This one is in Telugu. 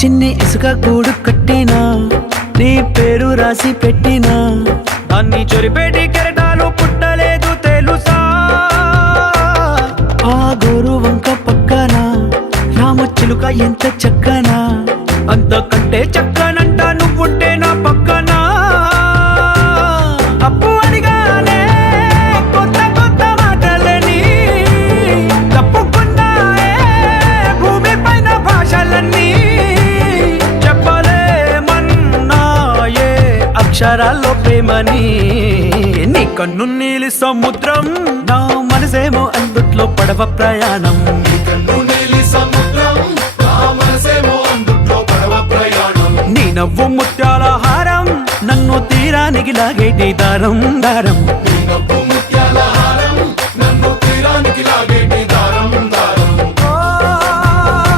చిన్ని ఇసుక గూడు కట్టినా నీ పేరు రాసి పెట్టినా దాన్ని చొరిపేటి కెరటాలు పుట్టలేదు తెలుసా ఆ గోరు వంక పక్కన రామచిలుక ఎంత చక్కనా అంతకంటే చక్కనంట నువ్వుంటే నా పక్కన అప్పు అడిగానే కొత్త కొత్త మాటలని తప్పుకున్నాయే భూమి పైన భాషలన్నీ చెప్పలేమన్నాయే అక్షరాల్లో ప్రేమని నీ కన్ను నీలి సముద్రం నా మనసేమో అందుట్లో పడవ ప్రయాణం నీ నవ్వు ముత్యాల హారం నన్ను తీరానికి లాగేటి దారం దారం